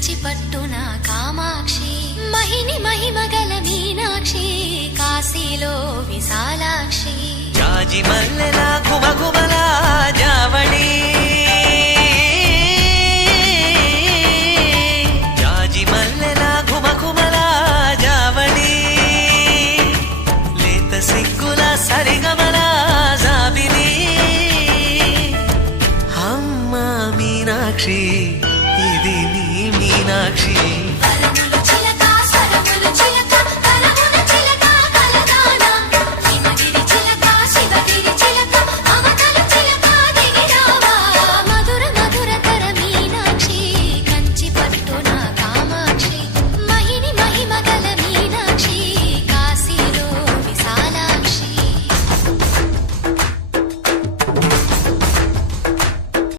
కంచి పట్టున కామాక్షి మహిని మహిమగల మీనాక్షి కాశీలో విశాలాక్షి జాజి మల్లెల ఘుమఘుమల జావళి జాజి మల్లెల ఘుమఘుమల జావళి లేత సిగ్గుల సరిగమల జాబిలి అమ్మ మీనాక్షి ఇది నీ మీనాక్షి